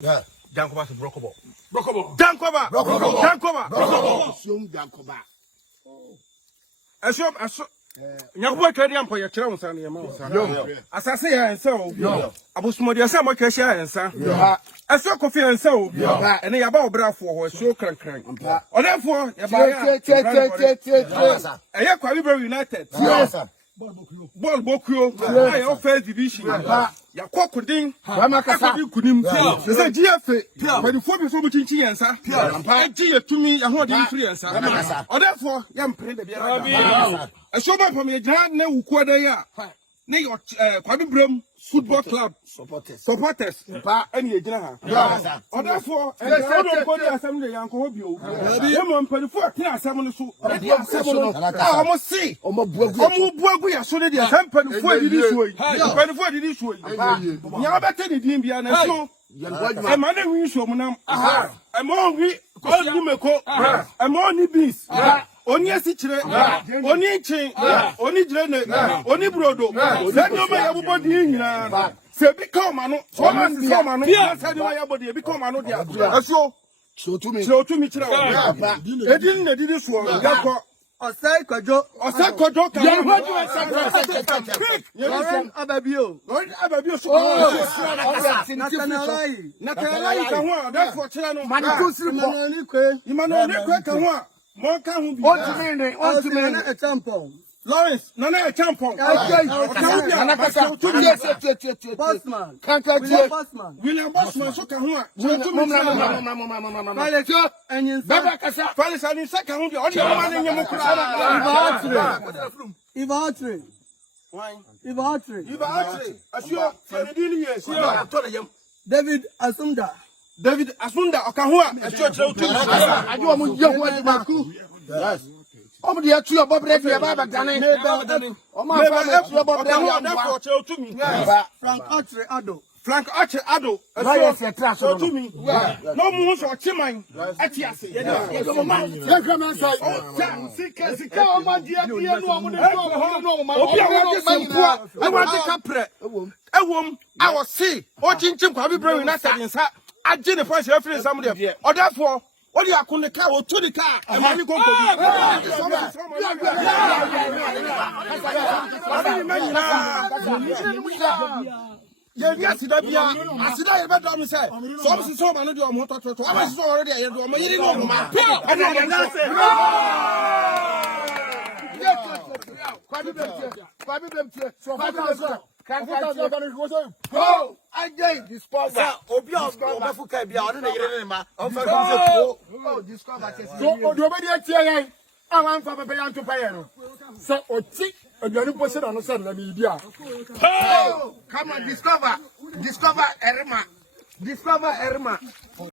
Yeah. Jankoba to Brokobo. Brokobo. Jankoba. Brokobo. Jankoba. Brokobo. Siom Jankoba. Aso. Nyakubo twedi ampo ye kire wonsa ne yema wonsa. Asase ya ensa o. Abosumodi asa mo kehia ya ensa. Aso kofi ensa o. Ene ya ba obrafo ho aso krankran. Odefo ya ba ya. Eye Kwaebibirem United. Ball Bokuyo, I offer division. Ya kokudin, Ramakasa kunim. Say GFA, when you form so much inchiansa, G to me, a hot influence. Or therefore, young print the beer. A showman from a giant no quadaya. Nay, Kwaebibirem Football Club supporters, any general. Or therefore, and I don't go there assembly, Uncle Hobio. Lemon 24 class, someone so I must see. We are so that the company for this way. For this way. You are better than Indiana. So, I'm under Wishomanam. I'm only Meko. I'm only bees. Oni asichire, oni chin, oni drene, oni brodo. Let no my everybody nyina. Se become ano, so man become ano. Say no my everybody become ano dia. Aso, so to me chira. Edin na didi so yakọ. Osai kojo kan. Ye ho ju Loren ababio so. Natalai kan ho, that for chira no. Imano kwe kan ho. Monka who be on to me a tampon. Lawrence, none a tampon. Bossman. Can't Bossman. William Bossman, so can who? And in Babacasa, Palace and in second, the only one in your Ivatri. As you are David Asunda. David Asunda Okahua, a church. I do a young Maku. Yes. Oh, the two of Bob Reddy about Danny. Oh, my father, to me. Frank Archer Ado. So to me. No more for Chimay. Atiasi. I want to capre. A woman, I was see. Watching Kwaebibirem United inside. I didn't find reference somebody. Or therefore, what you are calling the car or to the car? And when you go yes, I said, I better say, some so many do a motor to I was already a do oh, I did discover. Obiafuka bia on na ma. Oh, discover. So odobedi atie I want for pay to pay no. So oti odwani posi na no se na media. Oh, come on discover. Discover Erma.